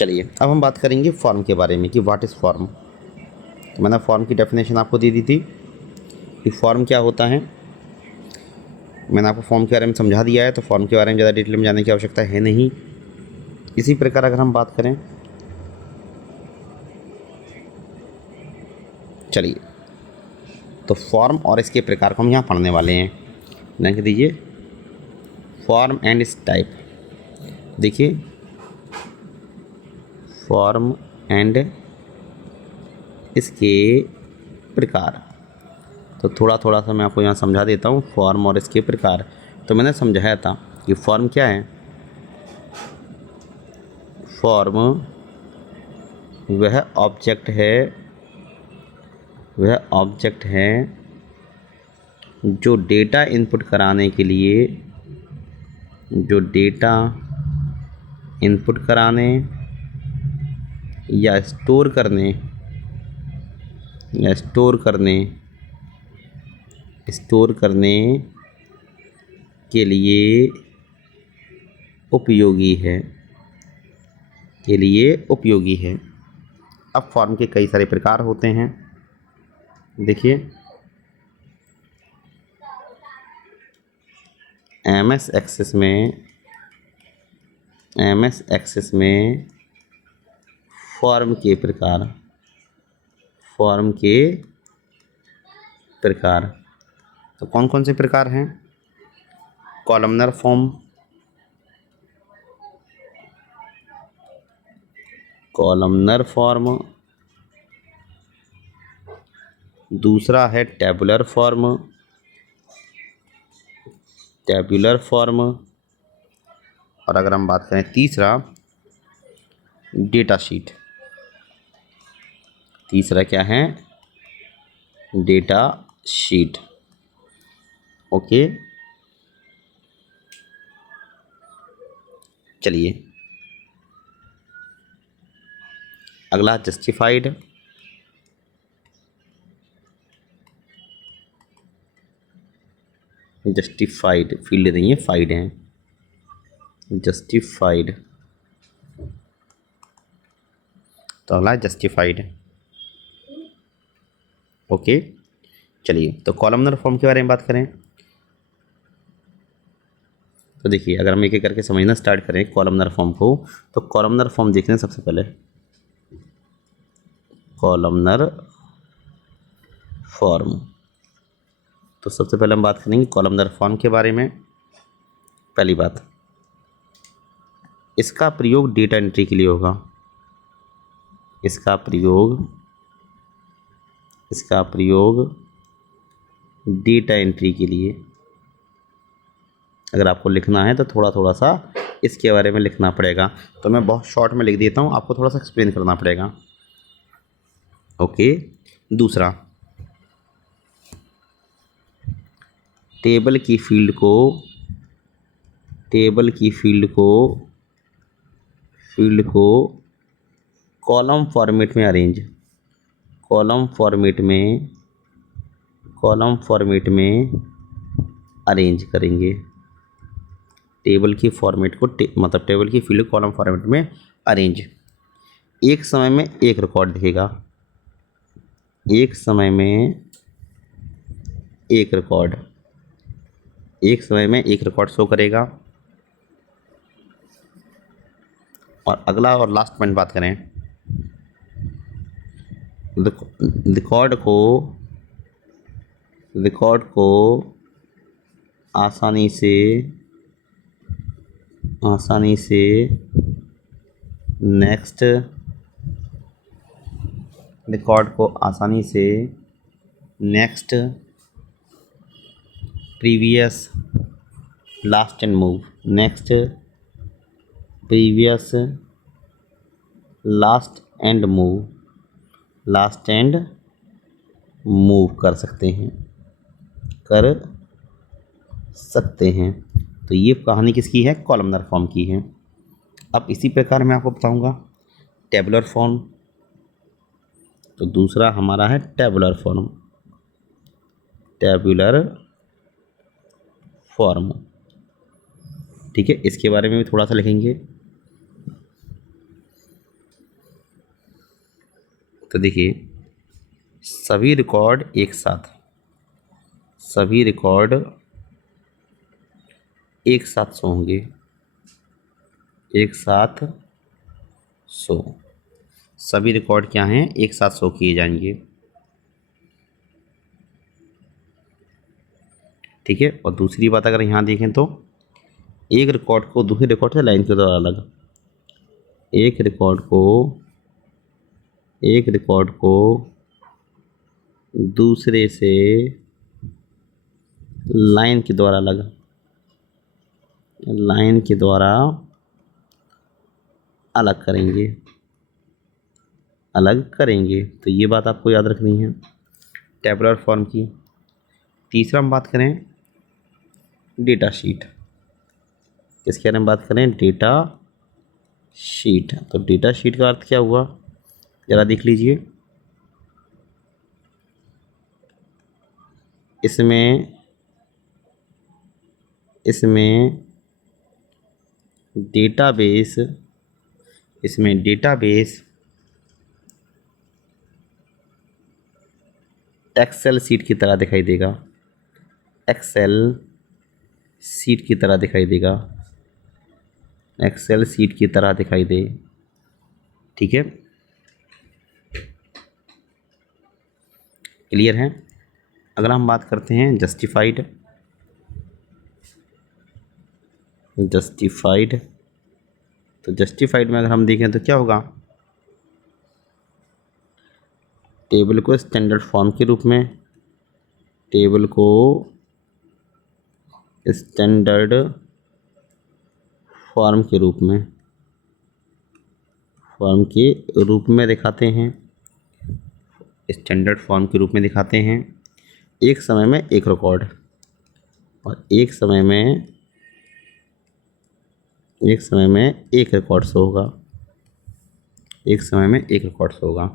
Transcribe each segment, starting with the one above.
चलिए अब हम बात करेंगे फॉर्म के बारे में कि व्हाट इज़ फॉर्म। तो मैंने फॉर्म की डेफिनेशन आपको दे दी थी कि फॉर्म क्या होता है। मैंने आपको फॉर्म के बारे में समझा दिया है, तो फॉर्म के बारे में ज़्यादा डिटेल में जाने की आवश्यकता है नहीं। इसी प्रकार अगर हम बात करें, चलिए तो फॉर्म और इसके प्रकार को हम यहाँ पढ़ने वाले हैं। लिख दीजिए फॉर्म एंड इस टाइप। देखिए फॉर्म एंड इसके प्रकार, तो थोड़ा थोड़ा सा मैं आपको यहाँ समझा देता हूँ फॉर्म और इसके प्रकार। तो मैंने समझाया था कि फॉर्म क्या है। फॉर्म वह ऑब्जेक्ट है जो डेटा इनपुट कराने के लिए, या स्टोर करने के लिए उपयोगी है। अब फॉर्म के कई सारे प्रकार होते हैं। देखिए एमएस एक्सेस में फॉर्म के प्रकार तो कौन कौन से प्रकार हैं? कॉलमनर फॉर्म, दूसरा है टैबुलर फॉर्म, और अगर हम बात करें तीसरा डेटा शीट। तीसरा क्या है? Data sheet. ओके, चलिए अगला जस्टिफाइड। फील्ड नहीं है, फाइड है। जस्टिफाइड, तो अगला जस्टिफाइड। ओके, चलिए तो कॉलमनर फॉर्म के बारे में बात करें तो देखिए अगर हम एक एक करके समझना स्टार्ट करें कॉलमनर फॉर्म को, तो कॉलमनर फॉर्म देखने सबसे पहले कॉलमनर फॉर्म, तो सबसे पहले हम बात करेंगे कॉलमनर फॉर्म के बारे में। पहली बात, इसका प्रयोग डेटा एंट्री के लिए होगा। इसका प्रयोग डेटा एंट्री के लिए। अगर आपको लिखना है तो थोड़ा थोड़ा सा इसके बारे में लिखना पड़ेगा, तो मैं बहुत शॉर्ट में लिख देता हूँ, आपको थोड़ा सा एक्सप्लेन करना पड़ेगा। ओके, दूसरा टेबल की फील्ड को कॉलम फॉर्मेट में अरेंज करेंगे। टेबल की फॉर्मेट को मतलब टेबल की फील्ड को कॉलम फॉर्मेट में अरेंज। एक समय में एक रिकॉर्ड दिखेगा, एक समय में एक रिकॉर्ड शो करेगा। और अगला और लास्ट पॉइंट बात करें, रिकॉर्ड को आसानी से next previous last and move कर सकते हैं। तो ये कहानी किसकी है? कॉलमनर फॉर्म की है। अब इसी प्रकार मैं आपको बताऊंगा टेबुलर फॉर्म। तो दूसरा हमारा है टेबुलर फॉर्म। ठीक है, इसके बारे में भी थोड़ा सा लिखेंगे। तो देखिए सभी रिकॉर्ड एक साथ, सभी रिकॉर्ड एक साथ शो होंगे, एक साथ शो, सभी रिकॉर्ड क्या हैं, एक साथ शो किए जाएंगे। ठीक है। और दूसरी बात अगर यहाँ देखें तो एक रिकॉर्ड को दूसरे रिकॉर्ड से लाइन के द्वारा अलग, एक रिकॉर्ड को, एक रिकॉर्ड को दूसरे से लाइन के द्वारा अलग, लाइन के द्वारा अलग करेंगे, अलग करेंगे। तो ये बात आपको याद रखनी है टेबुलर फॉर्म की। तीसरा हम बात करें डेटा शीट, किसके बारे में बात करें, डेटा शीट। तो डेटा शीट का अर्थ क्या हुआ, ज़रा देख लीजिए। इसमें डेटाबेस, इसमें डेटाबेस एक्सेल सीट की तरह दिखाई देगा, एक्सेल सीट की तरह दिखाई देगा, एक्सेल सीट की तरह दिखाई दे। ठीक है, क्लियर है। अगर हम बात करते हैं जस्टिफाइड, जस्टिफाइड, तो जस्टिफाइड में अगर हम देखें तो क्या होगा, टेबल को स्टैंडर्ड फॉर्म के रूप में, टेबल को स्टैंडर्ड फॉर्म के रूप में, फॉर्म के रूप में दिखाते हैं, स्टैंडर्ड फॉर्म के रूप में दिखाते हैं। एक समय में एक रिकॉर्ड, और एक समय में एक रिकॉर्ड शो होगा, एक समय में एक रिकॉर्ड शो होगा।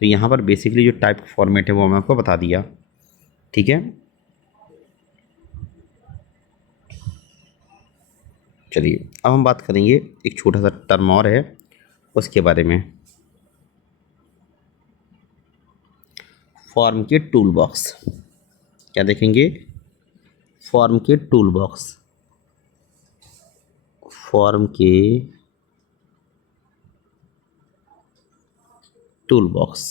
तो यहाँ पर बेसिकली जो टाइप फॉर्मेट है वो मैं आपको बता दिया। ठीक है, चलिए अब हम बात करेंगे, एक छोटा सा टर्म और है उसके बारे में, फॉर्म के टूल बॉक्स। क्या देखेंगे, फॉर्म के टूल बॉक्स, फॉर्म के टूल बॉक्स।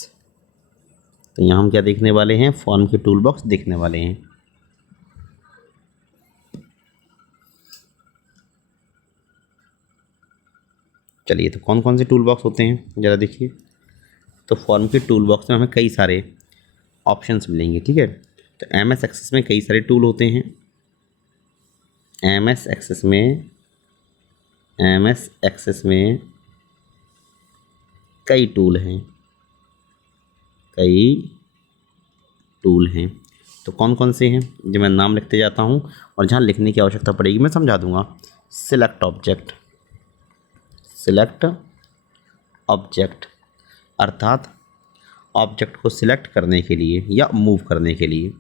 तो यहाँ हम क्या देखने वाले हैं, फॉर्म के टूल बॉक्स देखने वाले हैं। चलिए, तो कौन कौन से टूल बॉक्स होते हैं ज़रा देखिए। तो फॉर्म के टूल बॉक्स में हमें कई सारे ऑप्शंस मिलेंगे। ठीक है, तो एम एस एक्सेस में कई सारे टूल होते हैं, एम एस एक्सेस में कई टूल हैं, कई टूल हैं। तो कौन कौन से हैं जो मैं नाम लिखते जाता हूँ, और जहाँ लिखने की आवश्यकता पड़ेगी मैं समझा दूँगा। सिलेक्ट ऑब्जेक्ट, सिलेक्ट ऑब्जेक्ट अर्थात ऑब्जेक्ट को सिलेक्ट करने के लिए या मूव करने के लिए।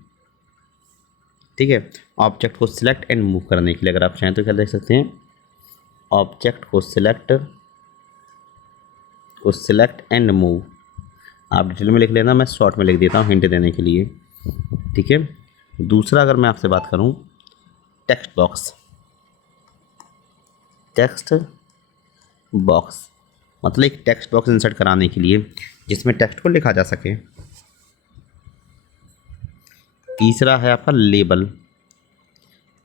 ठीक है, ऑब्जेक्ट को सिलेक्ट एंड मूव करने के लिए अगर आप चाहें तो क्या देख सकते हैं, ऑब्जेक्ट को सिलेक्ट एंड मूव। आप डिटेल में लिख लेना, मैं शॉर्ट में लिख देता हूँ हिंट देने के लिए। ठीक है, दूसरा अगर मैं आपसे बात करूँ, टेक्स्ट बॉक्स, टेक्स्ट बॉक्स मतलब एक टेक्स्ट बॉक्स इंसर्ट कराने के लिए जिसमें टेक्स्ट को लिखा जा सके। तीसरा है आपका लेबल,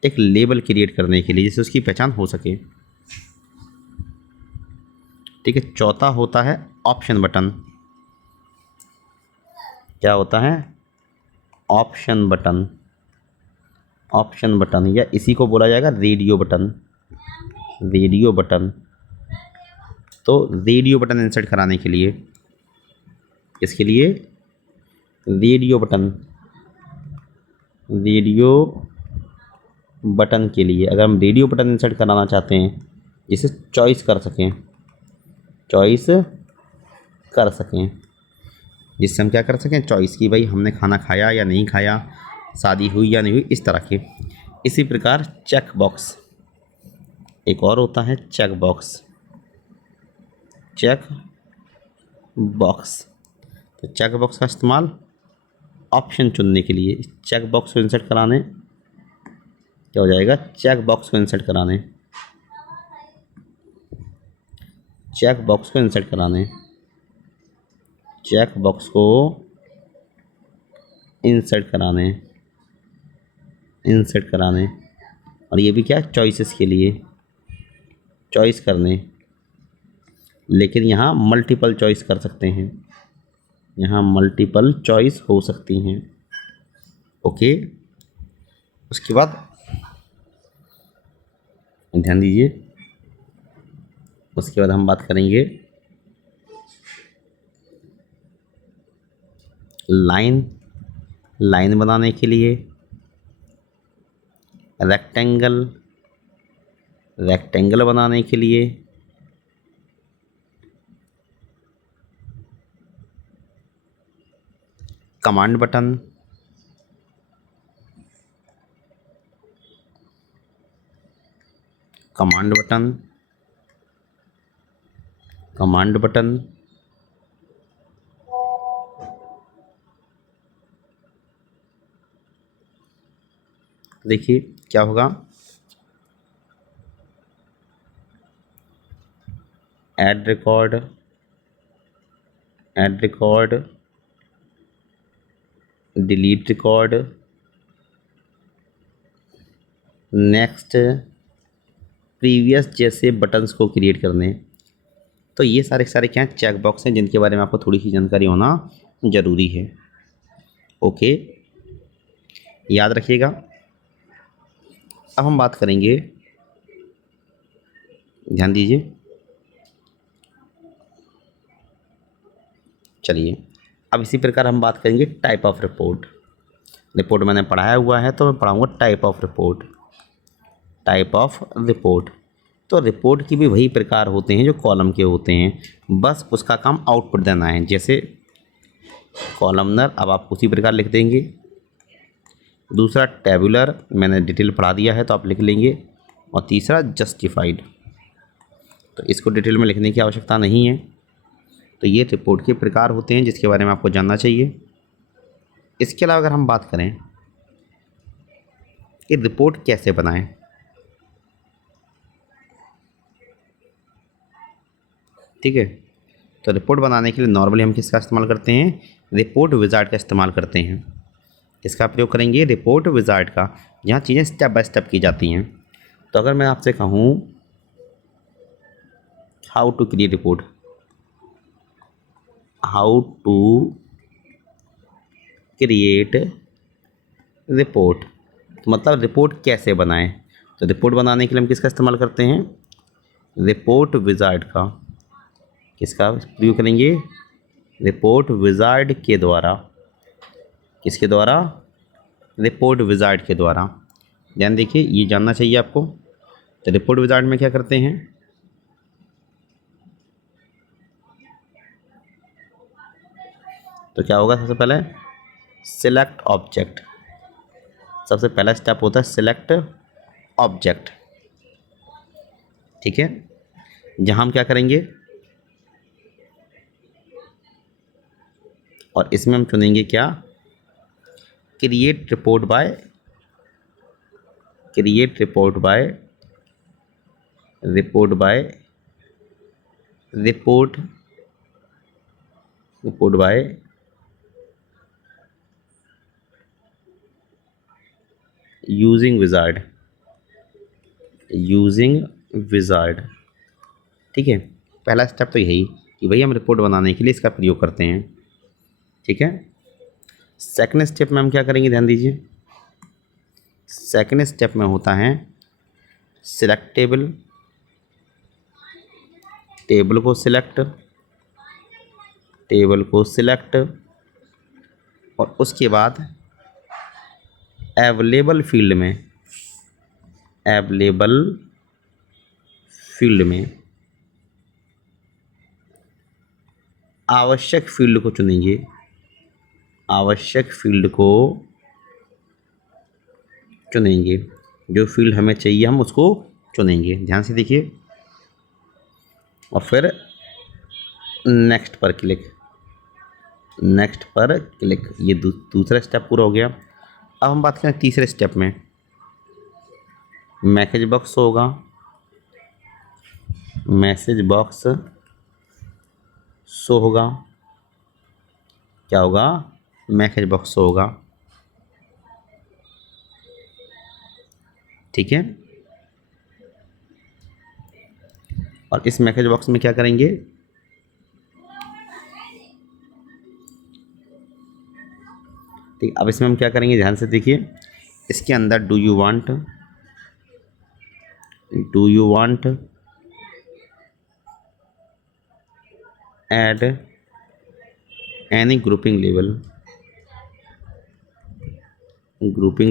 एक लेबल क्रिएट करने के लिए जिससे उसकी पहचान हो सके। ठीक है, चौथा होता है ऑप्शन बटन। क्या होता है, ऑप्शन बटन, ऑप्शन बटन या इसी को बोला जाएगा रेडियो बटन, रेडियो बटन। तो रेडियो बटन इंसर्ट कराने के लिए, इसके लिए रेडियो बटन, रेडियो बटन के लिए अगर हम रेडियो बटन इंसर्ट कराना चाहते हैं जिसे चॉइस कर सकें, चॉइस कर सकें, जिससे हम क्या कर सकें, चॉइस की भाई हमने खाना खाया या नहीं खाया, शादी हुई या नहीं हुई, इस तरह के। इसी प्रकार चेक बॉक्स, एक और होता है चेक बॉक्स, चेक बॉक्स तो चेक बॉक्स का इस्तेमाल ऑप्शन चुनने के लिए, चेक बॉक्स को इंसर्ट कराने, क्या हो जाएगा, चेक बॉक्स को इंसर्ट कराने, चेक बॉक्स को इंसर्ट कराने, चेक बॉक्स को इंसर्ट कराने, इंसर्ट कराने, और ये भी क्या, चॉइसेस के लिए, चॉइस करने। लेकिन यहाँ मल्टीपल चॉइस कर सकते हैं, यहाँ मल्टीपल चॉइस हो सकती हैं। ओके, उसके बाद ध्यान दीजिए, उसके बाद हम बात करेंगे लाइन, लाइन बनाने के लिए, रेक्टेंगल, रेक्टेंगल बनाने के लिए, command button, command button, command button, देखिए क्या होगा, add record, add record, delete record, next, previous जैसे बटन्स को क्रिएट करने। तो ये सारे सारे क्या हैं, चेक बॉक्स हैं जिनके बारे में आपको थोड़ी सी जानकारी होना ज़रूरी है। ओके, याद रखिएगा। अब हम बात करेंगे, ध्यान दीजिए, चलिए अब इसी प्रकार हम बात करेंगे टाइप ऑफ रिपोर्ट। रिपोर्ट मैंने पढ़ाया हुआ है तो मैं पढ़ाऊँगा type of report, type of report. तो रिपोर्ट की भी वही प्रकार होते हैं जो कॉलम के होते हैं, बस उसका काम आउटपुट देना है। जैसे कॉलमनर, अब आप उसी प्रकार लिख देंगे। दूसरा टेबुलर, मैंने डिटेल पढ़ा दिया है तो आप लिख लेंगे। और तीसरा जस्टिफाइड, तो इसको डिटेल में लिखने की आवश्यकता नहीं है। तो ये रिपोर्ट के प्रकार होते हैं जिसके बारे में आपको जानना चाहिए। इसके अलावा अगर हम बात करें कि रिपोर्ट कैसे बनाएं, ठीक है, तो रिपोर्ट बनाने के लिए नॉर्मली हम किसका इस्तेमाल करते हैं, रिपोर्ट विजार्ड का इस्तेमाल करते हैं। किसका प्रयोग करेंगे, रिपोर्ट विजार्ड का, जहाँ चीज़ें स्टेप बाय स्टेप की जाती हैं। तो अगर मैं आपसे कहूँ how to create report, how to create report, तो मतलब रिपोर्ट कैसे बनाएं। तो रिपोर्ट बनाने के लिए हम किसका इस्तेमाल करते हैं, रिपोर्ट विजार्ड का। किसका प्रयोग करेंगे, रिपोर्ट विजार्ड के द्वारा। किसके द्वारा, रिपोर्ट विजार्ड के द्वारा। ध्यान देखिए, ये जानना चाहिए आपको। तो रिपोर्ट विजार्ड में क्या करते हैं, तो क्या होगा, सबसे पहले सिलेक्ट ऑब्जेक्ट, सबसे पहला स्टेप होता है सिलेक्ट ऑब्जेक्ट, ठीक है। जहाँ हम क्या करेंगे, और इसमें हम चुनेंगे क्या, create report by, create report by, report by, report, report by using wizard, using wizard, ठीक है। पहला स्टेप तो यही कि भाई हम रिपोर्ट बनाने के लिए इसका प्रयोग करते हैं, ठीक है। सेकंड स्टेप में हम क्या करेंगे, ध्यान दीजिए। सेकंड स्टेप में होता है सिलेक्ट टेबल, टेबल को सिलेक्ट, टेबल को सिलेक्ट, और उसके बाद अवेलेबल फील्ड में, अवेलेबल फील्ड में आवश्यक फील्ड को चुनेंगे, आवश्यक फील्ड को चुनेंगे, जो फील्ड हमें चाहिए हम उसको चुनेंगे। ध्यान से देखिए, और फिर नेक्स्ट पर क्लिक, नेक्स्ट पर क्लिक। ये दूसरा स्टेप पूरा हो गया। अब हम बात करें तीसरे स्टेप में। मैसेज बॉक्स होगा, मैसेज बॉक्स शो होगा। क्या होगा? मैसेज बॉक्स शो होगा। ठीक है। और इस मैसेज बॉक्स में क्या करेंगे? ठीक, अब इसमें हम क्या करेंगे, ध्यान से देखिए। इसके अंदर do you want add any grouping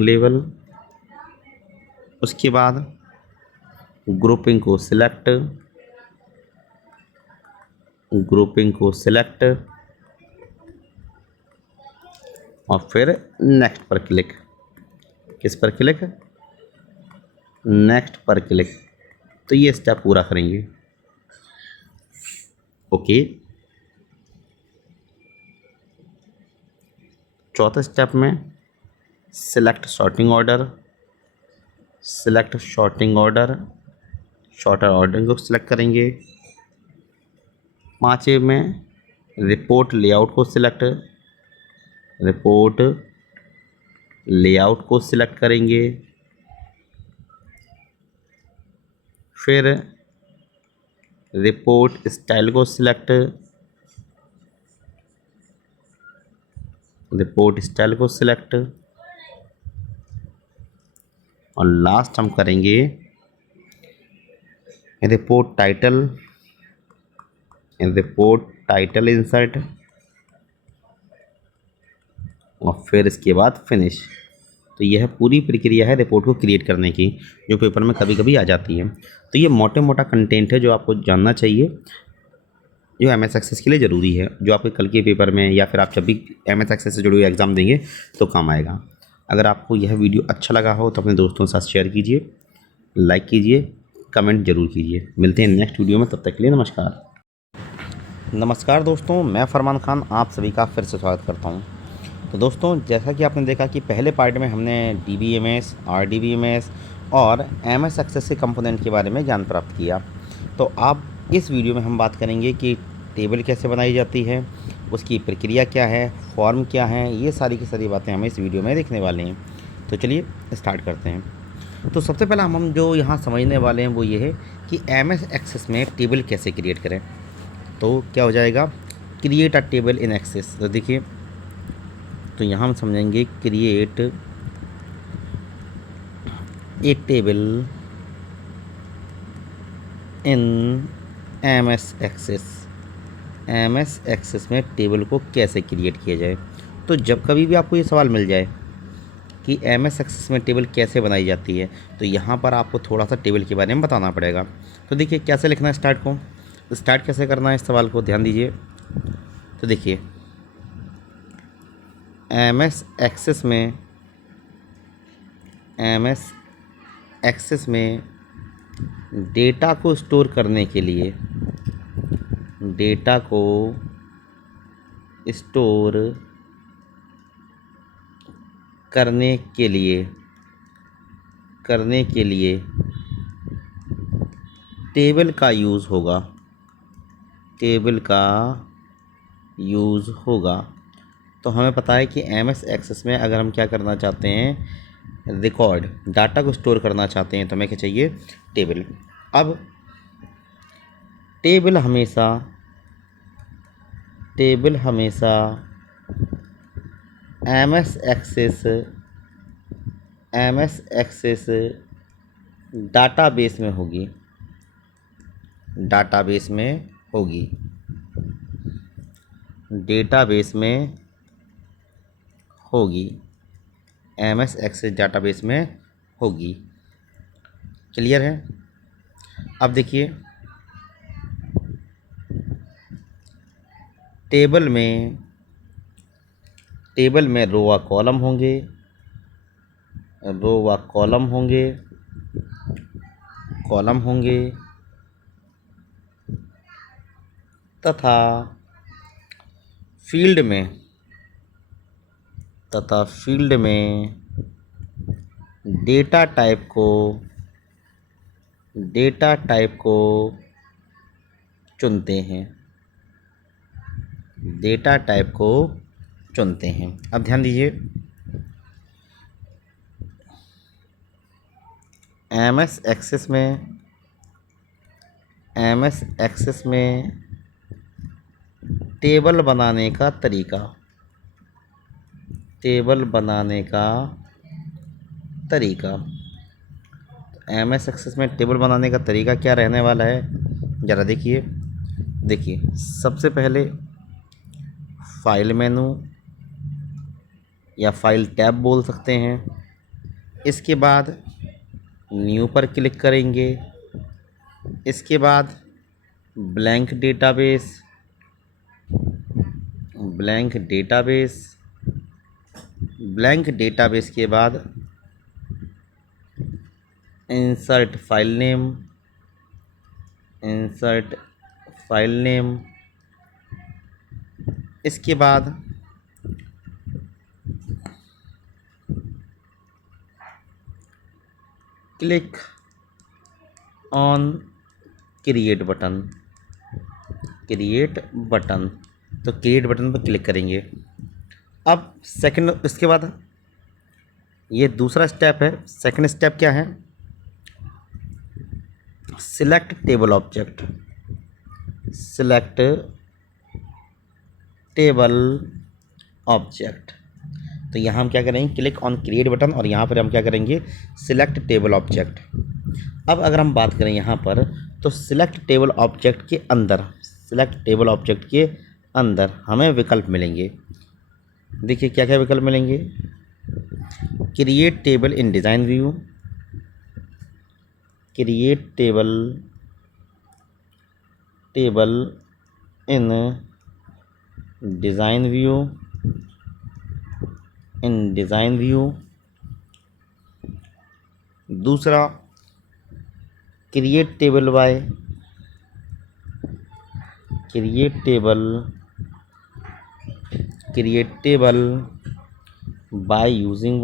level. उसके बाद ग्रुपिंग को सिलेक्ट और फिर नेक्स्ट पर क्लिक। किस पर क्लिक? नेक्स्ट पर क्लिक। तो ये स्टेप पूरा करेंगे। ओके। चौथे स्टेप में select sorting order. Shorter order को सिलेक्ट करेंगे। पाँचवें में रिपोर्ट लेआउट को सिलेक्ट करेंगे। फिर रिपोर्ट स्टाइल को सिलेक्ट और लास्ट हम करेंगे रिपोर्ट टाइटल इंसर्ट और फिर इसके बाद फिनिश। तो यह पूरी प्रक्रिया है रिपोर्ट को क्रिएट करने की, जो पेपर में कभी कभी आ जाती है। तो ये मोटा कंटेंट है जो आपको जानना चाहिए, जो MS एक्सेस के लिए ज़रूरी है, जो आपके कल के पेपर में या फिर आप जब भी MS एक्सेस से जुड़े हुए एग्ज़ाम देंगे तो काम आएगा। अगर आपको यह वीडियो अच्छा लगा हो तो अपने दोस्तों के साथ शेयर कीजिए, लाइक कीजिए, कमेंट ज़रूर कीजिए। मिलते हैं नेक्स्ट वीडियो में, तब तक के लिए नमस्कार दोस्तों, मैं फरमान खान आप सभी का फिर से स्वागत करता हूं। तो दोस्तों, जैसा कि आपने देखा कि पहले पार्ट में हमने DBMS, RDBMS और MS एक्सेस के कंपोनेंट के बारे में ज्ञान प्राप्त किया। तो अब इस वीडियो में हम बात करेंगे कि टेबल कैसे बनाई जाती है, उसकी प्रक्रिया क्या है, फॉर्म क्या है, ये सारी की सारी बातें हम इस वीडियो में देखने वाले हैं। तो चलिए स्टार्ट करते हैं। तो सबसे पहला हम जो यहाँ समझने वाले हैं वो ये है कि MS एक्सेस में टेबल कैसे क्रिएट करें। तो क्या हो जाएगा? Create a table in access. तो देखिए, तो यहाँ हम समझेंगे create a table in MS access में टेबल को कैसे क्रिएट किया जाए। तो जब कभी भी आपको ये सवाल मिल जाए कि MS एक्सेस में टेबल कैसे बनाई जाती है, तो यहाँ पर आपको थोड़ा सा टेबल के बारे में बताना पड़ेगा। तो देखिए कैसे लिखना है, स्टार्ट कैसे करना है, इस सवाल को ध्यान दीजिए। तो देखिए, MS एक्सेस में डेटा को स्टोर करने के लिए टेबल का यूज़ होगा। तो हमें पता है कि MS एक्सेस में अगर हम क्या करना चाहते हैं, डाटा को स्टोर करना चाहते हैं, तो हमें क्या चाहिए? टेबल। अब टेबल हमेशा MS एक्सेस डाटाबेस में होगी। डेटाबेस में होगी। MS एक्सेस डेटाबेस में होगी। क्लियर है? अब देखिए, टेबल में रो व कॉलम होंगे तथा फील्ड में तथा फील्ड में डेटा टाइप को चुनते हैं। डेटा टाइप को चुनते हैं। अब ध्यान दीजिए, एमएस एक्सेस में टेबल बनाने का तरीका एमएस एक्सेस में टेबल बनाने का तरीका क्या रहने वाला है, ज़रा देखिए। सबसे पहले फाइल मेनू या फाइल टैब बोल सकते हैं। इसके बाद न्यू पर क्लिक करेंगे। इसके बाद ब्लैंक डेटाबेस के बाद इंसर्ट फाइल नेम। इसके बाद क्लिक ऑन क्रिएट बटन। तो क्रिएट बटन पर क्लिक करेंगे। अब इसके बाद ये दूसरा स्टेप है। सेकंड स्टेप क्या है, सिलेक्ट टेबल ऑब्जेक्ट। तो यहाँ हम क्या करेंगे, क्लिक ऑन क्रिएट बटन, और यहाँ पर हम क्या करेंगे, सिलेक्ट टेबल ऑब्जेक्ट। अब अगर हम बात करें यहाँ पर, तो सिलेक्ट टेबल ऑब्जेक्ट के अंदर हमें विकल्प मिलेंगे। देखिए क्या क्या विकल्प मिलेंगे, create table in design view, create table in design view. दूसरा create table by using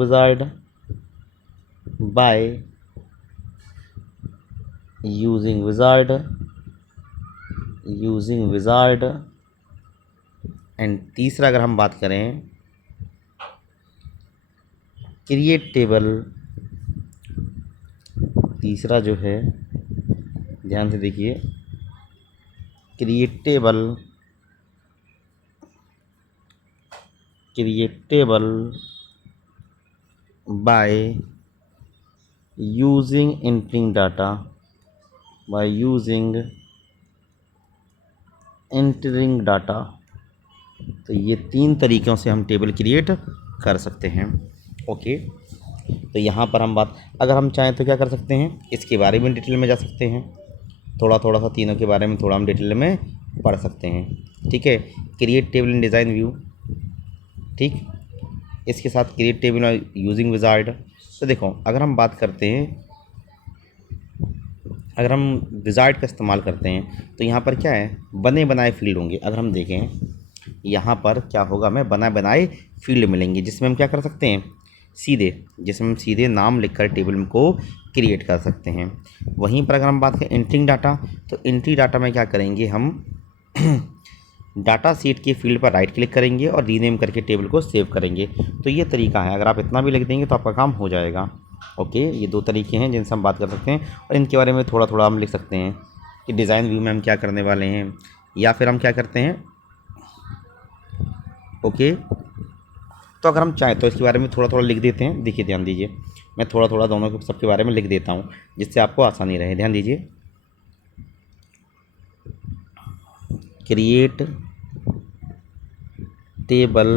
wizard. And तीसरा अगर हम बात करें, क्रिएट टेबल, तीसरा जो है ध्यान से देखिए, create table by using entering data. तो ये 3 तरीक़ों से हम टेबल क्रिएट कर सकते हैं। ओके, तो यहाँ पर हम अगर हम चाहें तो क्या कर सकते हैं, इसके बारे में डिटेल में जा सकते हैं। थोड़ा सा तीनों के बारे में थोड़ा हम डिटेल में पढ़ सकते हैं। ठीक है, create table in design view, ठीक, इसके साथ क्रिएट टेबल यूजिंग विजार्ड। तो देखो, अगर हम बात करते हैं, अगर हम विजार्ड का इस्तेमाल करते हैं तो यहाँ पर क्या है, बने बनाए फील्ड होंगे। अगर हम देखें यहाँ पर क्या होगा, हमें बना बनाए फील्ड मिलेंगे, जिसमें हम क्या कर सकते हैं, सीधे नाम लिखकर टेबल को क्रिएट कर सकते हैं। वहीं पर अगर हम बात करें एंट्रिंग डाटा, तो एंट्री डाटा में क्या करेंगे हम डाटा सीट के फील्ड पर राइट क्लिक करेंगे और रीनेम करके टेबल को सेव करेंगे। तो ये तरीका है, अगर आप इतना भी लिख देंगे तो आपका काम हो जाएगा। ओके, ये 2 तरीके हैं जिनसे हम बात कर सकते हैं, और इनके बारे में थोड़ा हम लिख सकते हैं कि डिज़ाइन व्यू में हम क्या करने वाले हैं, या फिर हम क्या करते हैं। ओके, तो अगर हम चाहें तो इसके बारे में थोड़ा लिख देते हैं। देखिए ध्यान दीजिए, मैं थोड़ा दोनों के सबके बारे में लिख देता हूँ जिससे आपको आसानी रहे। ध्यान दीजिए, create table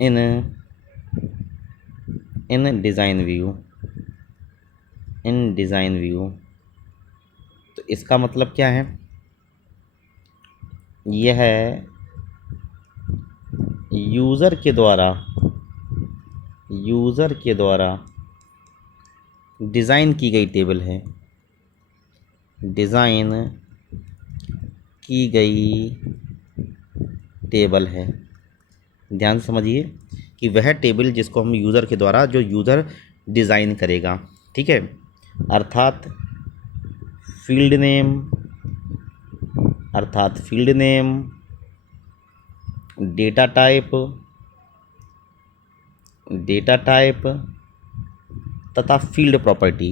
in design view. तो इसका मतलब क्या है, यह यूज़र के द्वारा डिज़ाइन की गई टेबल है। डिज़ाइन की गई टेबल है। ध्यान से समझिए कि वह टेबल जिसको हम यूज़र के द्वारा, जो यूज़र डिज़ाइन करेगा, ठीक है, अर्थात फील्ड नेम, डेटा टाइप तथा फील्ड प्रॉपर्टी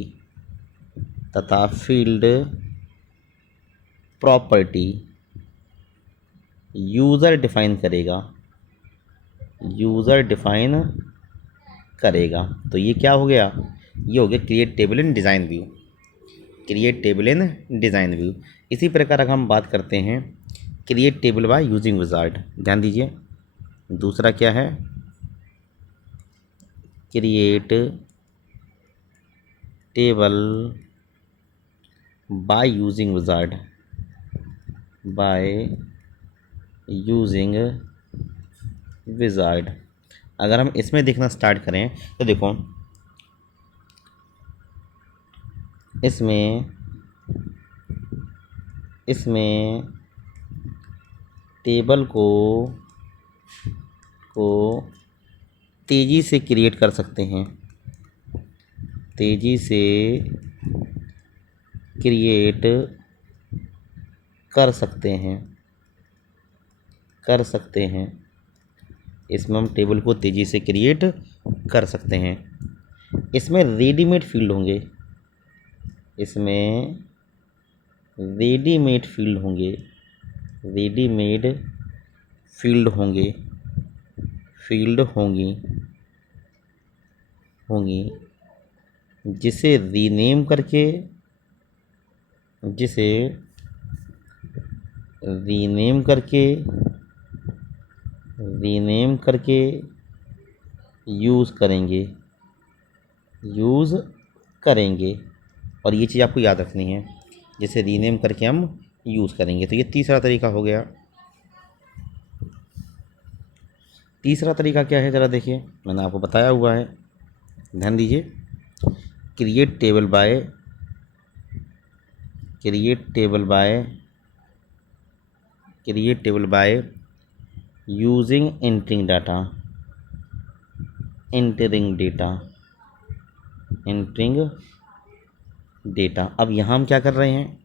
यूज़र डिफाइन करेगा। तो ये क्या हो गया? ये हो गया create table in design view. इसी प्रकार अगर हम बात करते हैं create table by using wizard, ध्यान दीजिए, दूसरा क्या है? Create table by using wizard. अगर हम इसमें देखना स्टार्ट करें तो देखो, इसमें टेबल को तेज़ी से क्रिएट कर सकते हैं, इसमें हम टेबल को तेज़ी से क्रिएट कर सकते हैं। इसमें रेडीमेड फील्ड होंगे, जिसे रीनेम करके यूज़ करेंगे। और ये चीज़ आपको याद रखनी है, जिसे रीनेम करके हम यूज़ करेंगे। तो ये तीसरा तरीका हो गया। तीसरा तरीका क्या है, ज़रा देखिए, मैंने आपको बताया हुआ है, ध्यान दीजिए। Create table by using entering data. अब यहाँ हम क्या कर रहे हैं?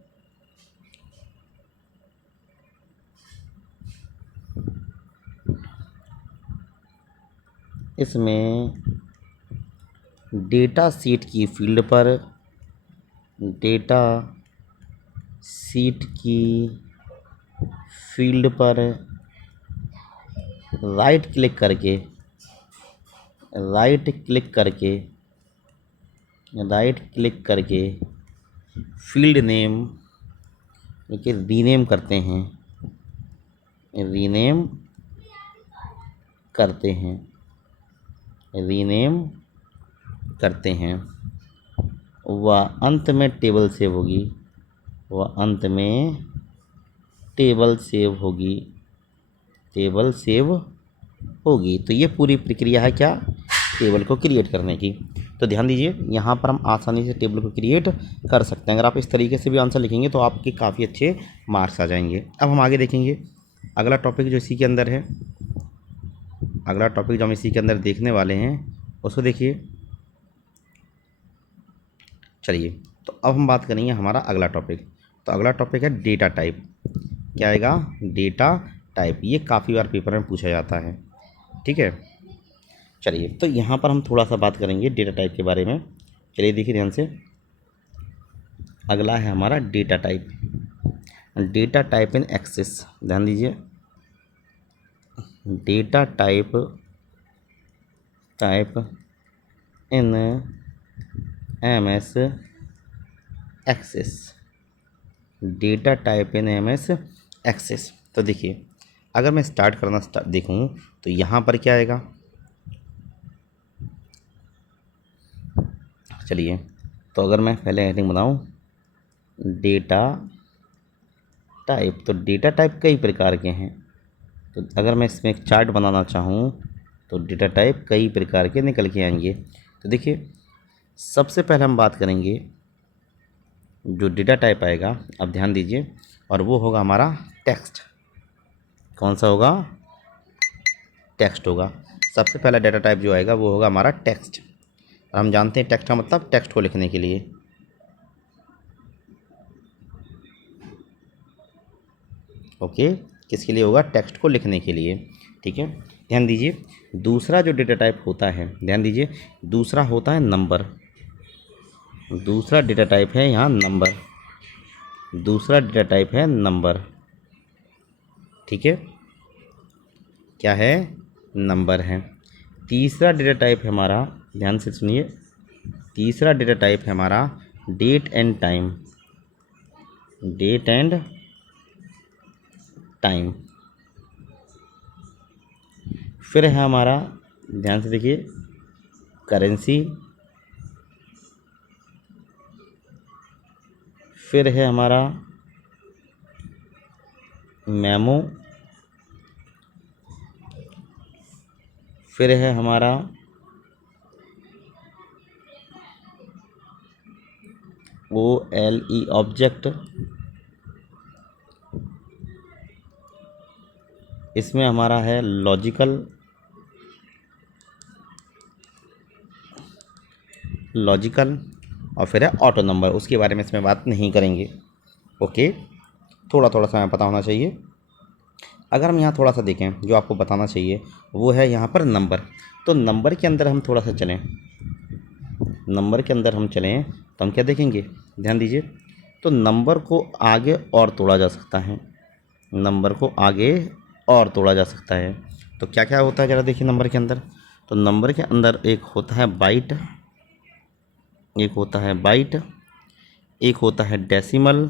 इसमें डेटा सीट की फील्ड पर राइट क्लिक करके फील्ड नेम के रीनेम करते हैं। वह अंत में टेबल सेव होगी। तो ये पूरी प्रक्रिया है क्या? टेबल को क्रिएट करने की। तो ध्यान दीजिए, यहाँ पर हम आसानी से टेबल को क्रिएट कर सकते हैं। अगर आप इस तरीके से भी आंसर लिखेंगे तो आपके काफ़ी अच्छे मार्क्स आ जाएंगे। अब हम आगे देखेंगे अगला टॉपिक जो इसी के अंदर है। अगला टॉपिक जो हम इसी के अंदर देखने वाले हैं उसको देखिए। चलिए, तो अब हम बात करेंगे हमारा अगला टॉपिक। तो अगला टॉपिक है डेटा टाइप। क्या आएगा? Data type. ये काफ़ी बार पेपर में पूछा जाता है, ठीक है। चलिए, तो यहाँ पर हम थोड़ा सा बात करेंगे डेटा टाइप के बारे में। चलिए देखिए ध्यान से, अगला है हमारा डेटा टाइप इन एक्सेस। ध्यान दीजिए, data type in MS access. तो देखिए, अगर मैं स्टार्ट करना देखूँ तो यहाँ पर क्या आएगा? चलिए, तो अगर मैं पहले हेडिंग बनाऊँ डेटा टाइप, तो डेटा टाइप कई प्रकार के हैं। तो अगर मैं इसमें एक चार्ट बनाना चाहूँ तो डेटा टाइप कई प्रकार के निकल के आएंगे। तो देखिए, सबसे पहले हम बात करेंगे जो डेटा टाइप आएगा, अब ध्यान दीजिए, और वो होगा हमारा टेक्स्ट। कौन सा होगा? टेक्स्ट होगा। सबसे पहला डेटा टाइप जो आएगा वो होगा हमारा टेक्स्ट। हम जानते हैं टेक्स्ट का मतलब टेक्स्ट को लिखने के लिए। ओके, किसके लिए होगा? टेक्स्ट को लिखने के लिए। ठीक है, ध्यान दीजिए। दूसरा जो डेटा टाइप होता है, ध्यान दीजिए, दूसरा होता है नंबर। दूसरा डेटा टाइप है यहाँ नंबर। दूसरा डेटा टाइप है नंबर। ठीक है, क्या है? नंबर है। तीसरा डेटा टाइप है हमारा, ध्यान से सुनिए, तीसरा डेटा टाइप है हमारा date and time. Date and time. फिर है हमारा, ध्यान से देखिए, करेंसी। फिर है हमारा मेमो। फिर है हमारा OLE ऑब्जेक्ट। इसमें हमारा है लॉजिकल। और फिर है ऑटो नंबर। उसके बारे में इसमें बात नहीं करेंगे। ओके, थोड़ा थोड़ा सा हमें पता होना चाहिए। अगर हम यहाँ थोड़ा सा देखें, जो आपको बताना चाहिए वो है यहाँ पर नंबर। तो नंबर के अंदर हम थोड़ा सा चलें, नंबर के अंदर हम चलें तो हम क्या देखेंगे? ध्यान दीजिए, तो नंबर को आगे और तोड़ा जा सकता है। नंबर को आगे और तोड़ा जा सकता है। तो क्या क्या होता है ज़रा देखिए नंबर के अंदर। तो नंबर के अंदर एक होता है बाइट, एक होता है बाइट, एक होता है डेसिमल,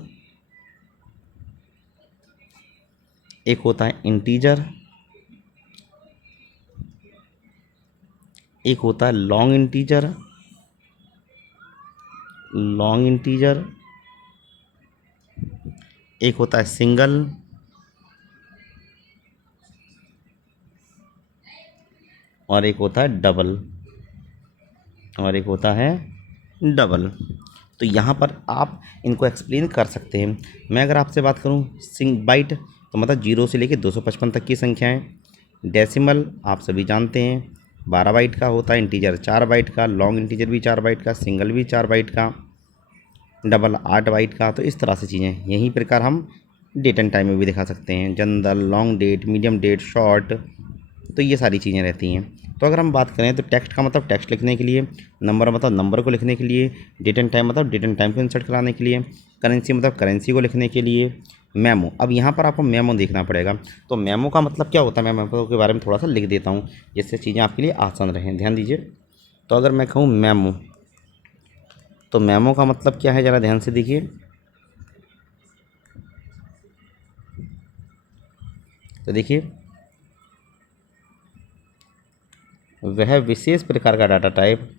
एक होता है इंटीजर, एक होता है लॉन्ग इंटीजर। लॉन्ग इंटीजर, एक होता है सिंगल, और एक होता है डबल, और एक होता है डबल। तो यहाँ पर आप इनको एक्सप्लेन कर सकते हैं। मैं अगर आपसे बात करूँ बाइट, तो मतलब 0 से लेकर 255 तक की संख्याएं। डेसिमल आप सभी जानते हैं 12 बाइट का होता है। इंटीजर 4 बाइट का, लॉन्ग इंटीजर भी 4 बाइट का, सिंगल भी 4 बाइट का, डबल 8 बाइट का। तो इस तरह से चीज़ें, यही प्रकार हम डेट एंड टाइम में भी दिखा सकते हैं। General, long date, medium date, short, तो ये सारी चीज़ें रहती हैं। तो अगर हम बात करें तो टेक्स्ट का मतलब टेक्स्ट लिखने के लिए, नंबर मतलब नंबर को लिखने के लिए, डेट एंड टाइम मतलब डेट एंड टाइम को इंसर्ट कराने के लिए, करेंसी मतलब करेंसी को लिखने के लिए, मेमो। अब यहाँ पर आपको मेमो देखना पड़ेगा। तो मेमो का मतलब क्या होता है, मैं मेमो के बारे में थोड़ा सा लिख देता हूँ जिससे चीज़ें आपके लिए आसान रहें। ध्यान दीजिए, तो अगर मैं कहूँ मेमो, तो मेमो का मतलब क्या है ज़रा ध्यान से देखिए। तो देखिए, वह विशेष प्रकार का डाटा टाइप,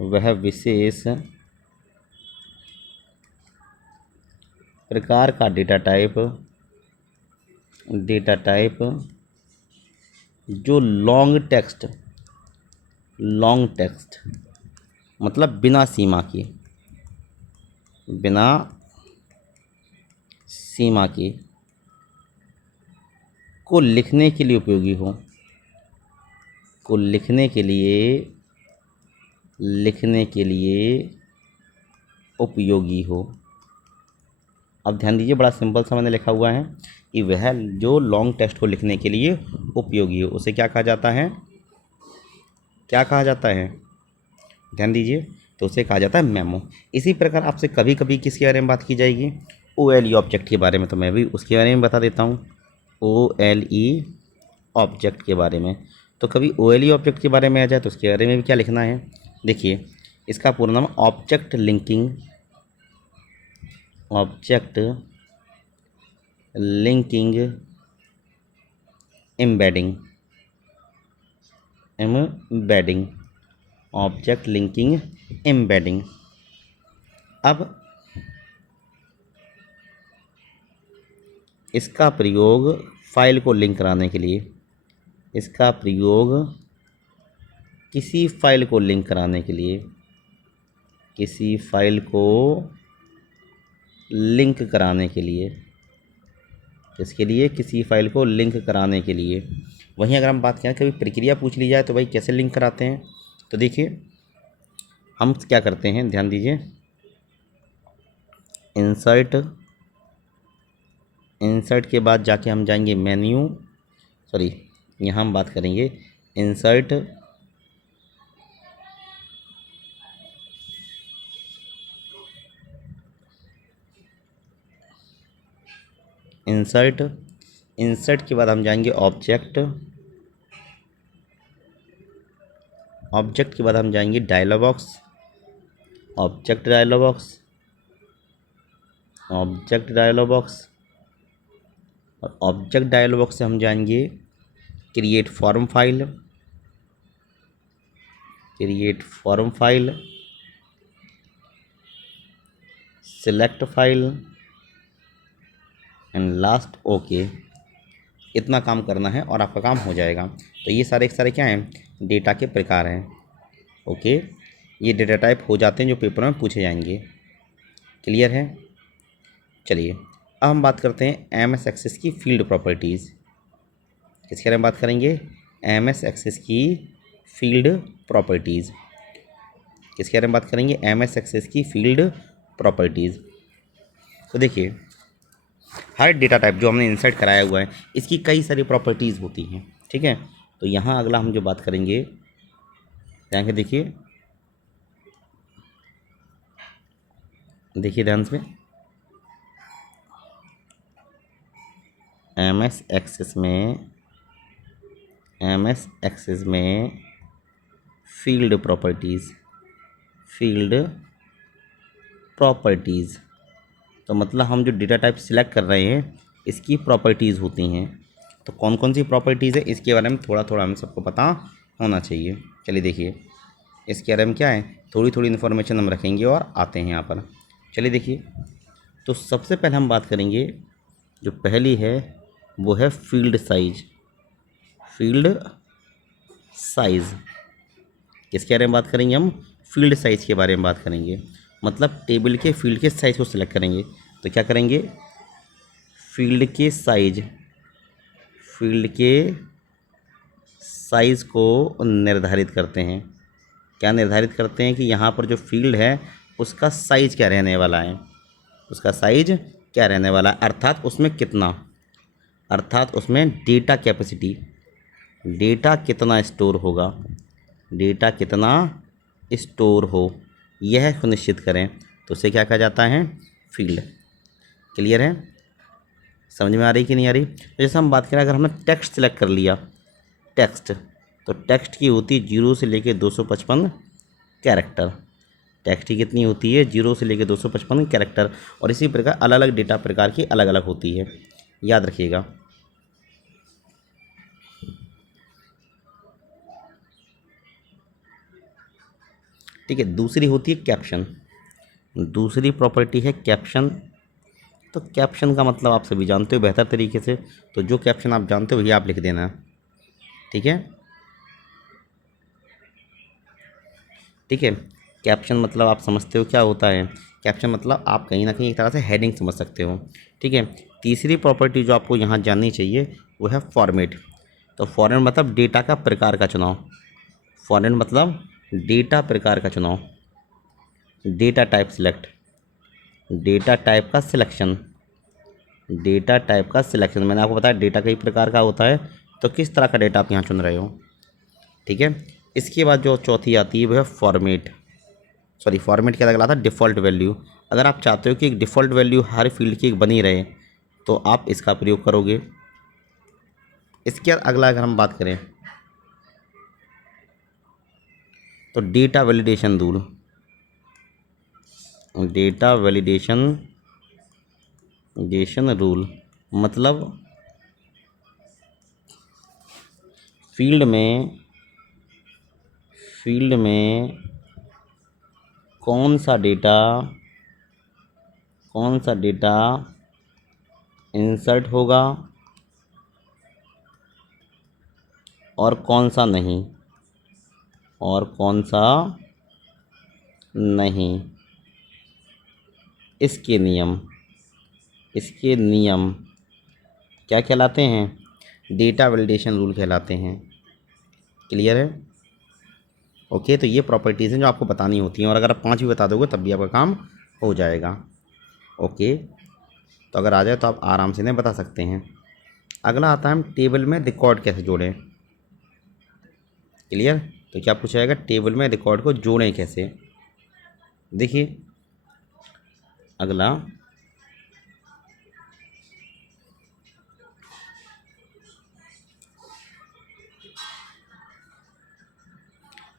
वह विशेष प्रकार का डेटा टाइप जो लॉन्ग टेक्स्ट मतलब बिना सीमा के, बिना सीमा के को लिखने के लिए उपयोगी हो, को लिखने के लिए उपयोगी हो। अब ध्यान दीजिए, बड़ा सिंपल सा मैंने लिखा हुआ है कि वह जो लॉन्ग टेक्स्ट को लिखने के लिए उपयोगी हो, उसे क्या कहा जाता है? क्या कहा जाता है? ध्यान दीजिए, तो उसे कहा जाता है मेमो। इसी प्रकार आपसे कभी कभी किसके बारे में बात की जाएगी? OLE ऑब्जेक्ट के बारे में, तो मैं भी उसके बारे में बता देता हूँ। OLE ऑब्जेक्ट के बारे में, तो कभी OLE ऑब्जेक्ट के बारे में आ जाए तो उसके बारे में भी क्या लिखना है? देखिए, इसका पूरा नाम object linking embedding object linking embedding. अब इसका प्रयोग फाइल को लिंक कराने के लिए, इसका प्रयोग किसी फाइल को लिंक कराने के लिए, किसी फाइल को लिंक कराने के लिए किसके लिए? किसी फाइल को लिंक कराने के लिए। वहीं अगर हम बात करें कभी प्रक्रिया पूछ ली जाए तो भाई कैसे लिंक कराते हैं, तो देखिए हम क्या करते हैं, ध्यान दीजिए। इंसर्ट के बाद जाके हम जाएंगे मेन्यू, सॉरी यहाँ हम बात करेंगे इंसर्ट, इंसर्ट के बाद हम जाएंगे ऑब्जेक्ट के बाद हम जाएंगे dialog box, object dialog box, और ऑब्जेक्ट डायलॉग बॉक्स से हम जाएंगे create form file, select file and last okay. इतना काम करना है और आपका काम हो जाएगा। तो ये सारे के सारे क्या हैं? डेटा के प्रकार हैं। ओके, ये डेटा टाइप हो जाते हैं जो पेपर में पूछे जाएंगे। क्लियर है? चलिए अब हम बात करते हैं एम एस एक्सेस की फील्ड प्रॉपर्टीज़। किसके बारे में बात करेंगे? एम एस एक्सेस की फील्ड प्रॉपर्टीज़। किसके बारे में बात करेंगे? एम एस एक्सेस की फील्ड प्रॉपर्टीज़। तो देखिए हर डेटा टाइप जो हमने इंसर्ट कराया हुआ है इसकी कई सारी प्रॉपर्टीज़ होती हैं, ठीक है। तो यहाँ अगला हम जो बात करेंगे, यहाँ के देखिए ध्यान से, एम एस एक्सेस में फील्ड प्रॉपर्टीज़, तो मतलब हम जो डेटा टाइप सिलेक्ट कर रहे हैं इसकी प्रॉपर्टीज़ होती हैं। तो कौन कौन सी प्रॉपर्टीज़ है इसके बारे में थोड़ा थोड़ा हम सबको पता होना चाहिए। चलिए देखिए इसके बारे में क्या है, थोड़ी थोड़ी इन्फॉर्मेशन हम रखेंगे और आते हैं यहाँ पर। चलिए देखिए, तो सबसे पहले हम बात करेंगे, जो पहली है वो है फील्ड साइज़। किसके बारे में बात करेंगे? हम फील्ड साइज़ के बारे में बात करेंगे। मतलब टेबल के फील्ड के साइज़ को सिलेक्ट करेंगे। तो क्या करेंगे? फील्ड के साइज़ को निर्धारित करते हैं। क्या निर्धारित करते हैं? कि यहाँ पर जो फील्ड है उसका साइज़ क्या रहने वाला है, अर्थात उसमें कितना, अर्थात उसमें डेटा कैपेसिटी, डेटा कितना स्टोर हो यह सुनिश्चित करें। तो उसे क्या कहा जाता है? फील्ड। क्लियर है? समझ में आ रही कि नहीं आ रही? तो जैसे हम बात करें, अगर हमने टेक्स्ट सेलेक्ट कर लिया, तो टेक्स्ट की होती है 0 से लेकर 255 कैरेक्टर। टेक्स्ट की कितनी होती है? 0 से लेकर 255 कैरेक्टर। और इसी प्रकार अलग अलग डेटा प्रकार की अलग अलग होती है, याद रखिएगा। ठीक है, दूसरी होती है कैप्शन। दूसरी प्रॉपर्टी है कैप्शन। तो कैप्शन का मतलब आप सभी जानते हो बेहतर तरीके से, तो जो कैप्शन आप जानते हो वही आप लिख देना, ठीक है। कैप्शन मतलब आप समझते हो क्या होता है? कैप्शन मतलब आप कहीं ना कहीं एक तरह से हेडिंग समझ सकते हो, ठीक है। तीसरी प्रॉपर्टी जो आपको यहाँ जाननी चाहिए वो है फॉर्मेट। तो फॉर्मेट मतलब डेटा का प्रकार का चुनाव, data type select, data type का सिलेक्शन। मैंने आपको बताया डेटा कई प्रकार का होता है, तो किस तरह का डेटा आप यहाँ चुन रहे हो, ठीक है। इसके बाद जो चौथी आती है वो है फॉर्मेट के अलग आता है डिफ़ॉल्ट वैल्यू। अगर आप चाहते हो कि एक डिफ़ॉल्ट वैल्यू हर फील्ड की एक बनी रहे तो आप इसका प्रयोग करोगे। इसके बाद अगला अगर हम बात करें तो डेटा वैलिडेशन रूल, मतलब फील्ड में कौन सा डेटा इंसर्ट होगा और कौन सा नहीं, इसके नियम क्या कहलाते हैं? डेटा वैलिडेशन रूल कहलाते हैं। क्लियर है? ओके, तो ये प्रॉपर्टीज़ हैं जो आपको बतानी होती हैं, और अगर आप 5 भी बता दोगे तब भी आपका काम हो जाएगा। ओके, तो अगर आ जाए तो आप आराम से इन्हें बता सकते हैं। अगला आता है हम टेबल में रिकॉर्ड कैसे जोड़ें। क्लियर? तो क्या पूछा जाएगा? टेबल में रिकॉर्ड को जोड़ें कैसे। देखिए अगला,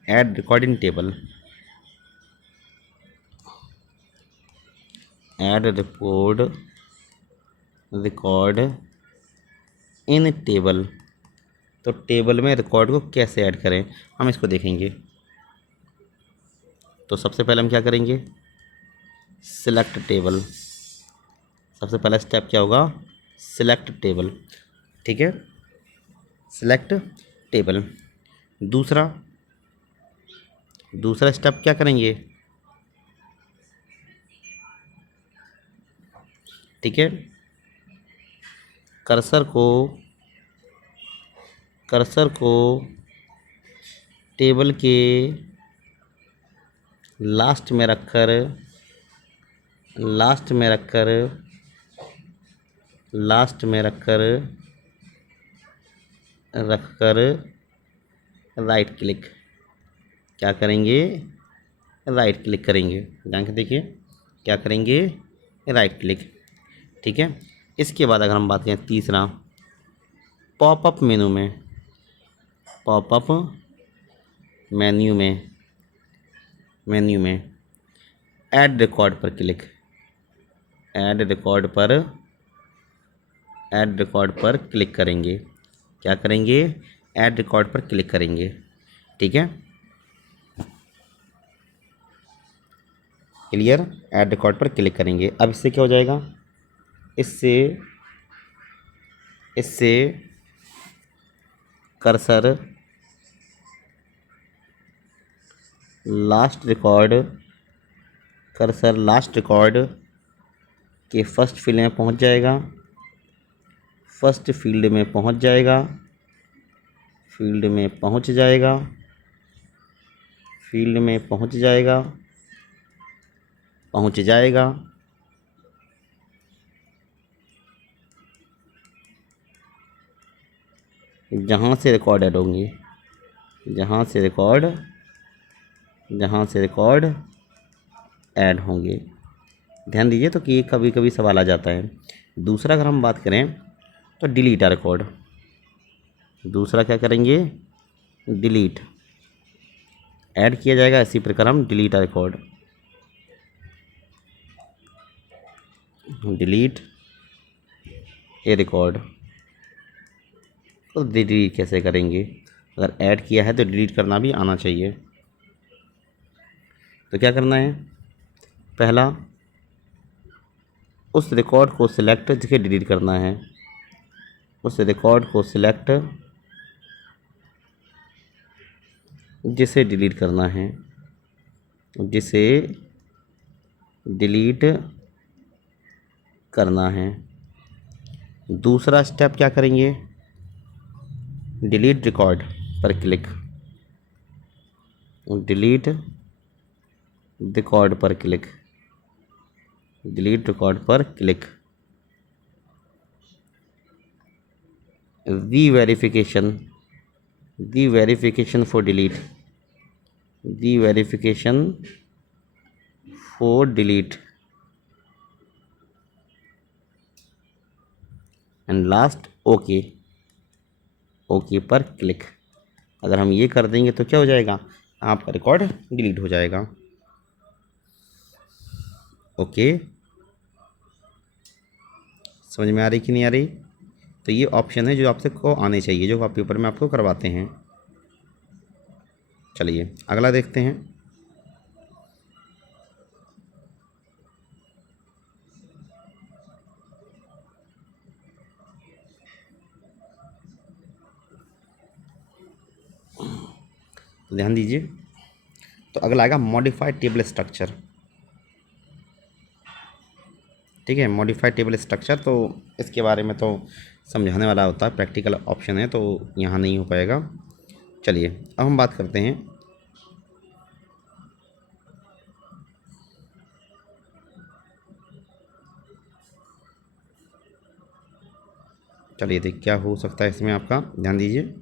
add record in table. Add record in table. तो टेबल में रिकॉर्ड को कैसे ऐड करें, हम इसको देखेंगे। तो सबसे पहले हम क्या करेंगे? Select table. सबसे पहला स्टेप क्या होगा? Select table. ठीक है, सिलेक्ट टेबल। दूसरा स्टेप क्या करेंगे? ठीक है, कर्सर को टेबल के लास्ट में रखकर राइट क्लिक। क्या करेंगे? राइट क्लिक करेंगे। ध्यान से देखिए, क्या करेंगे? Right click. ठीक है, इसके बाद अगर हम बात करें तीसरा, पॉपअप मेनू में ऐड रिकॉर्ड पर क्लिक। ऐड रिकॉर्ड पर क्लिक करेंगे। क्या करेंगे? ऐड रिकॉर्ड पर क्लिक करेंगे। ठीक है, क्लियर? ऐड रिकॉर्ड पर क्लिक करेंगे। अब इससे क्या हो जाएगा? इससे कर्सर लास्ट रिकॉर्ड के फर्स्ट फील्ड में पहुंच जाएगा। फील्ड में पहुंच जाएगा। जहाँ से रिकॉर्ड ऐड होंगे, जहाँ से रिकॉर्ड ऐड होंगे। ध्यान दीजिए तो कि कभी कभी सवाल आ जाता है। दूसरा अगर हम बात करें तो डिलीट रिकॉर्ड। दूसरा क्या करेंगे? डिलीट। ऐड किया जाएगा, इसी प्रकार हम डिलीट रिकॉर्ड। डिलीट ए रिकॉर्ड। तो डिलीट कैसे करेंगे? अगर ऐड किया है तो डिलीट करना भी आना चाहिए। तो क्या करना है? पहला, उस रिकॉर्ड को सिलेक्ट जिसे डिलीट करना है। उस रिकॉर्ड को सिलेक्ट जिसे डिलीट करना है। दूसरा स्टेप क्या करेंगे? डिलीट रिकॉर्ड पर क्लिक। डिलीट रिकॉर्ड पर click. Reverification for delete. And last okay पर क्लिक। अगर हम ये कर देंगे तो क्या हो जाएगा? आपका रिकॉर्ड डिलीट हो जाएगा। ओके, समझ में आ रही कि नहीं आ रही? तो ये ऑप्शन है जो आपसे को आने चाहिए, जो आप पेपर में आपको करवाते हैं। चलिए अगला देखते हैं। ध्यान दीजिए, तो अगला आएगा मॉडिफाइड टेबल स्ट्रक्चर। ठीक है, मॉडिफाइड टेबल स्ट्रक्चर, तो इसके बारे में तो समझाने वाला होता है, प्रैक्टिकल ऑप्शन है, तो यहाँ नहीं हो पाएगा। चलिए अब हम बात करते हैं चलिए देख क्या हो सकता है इसमें, आपका ध्यान दीजिए।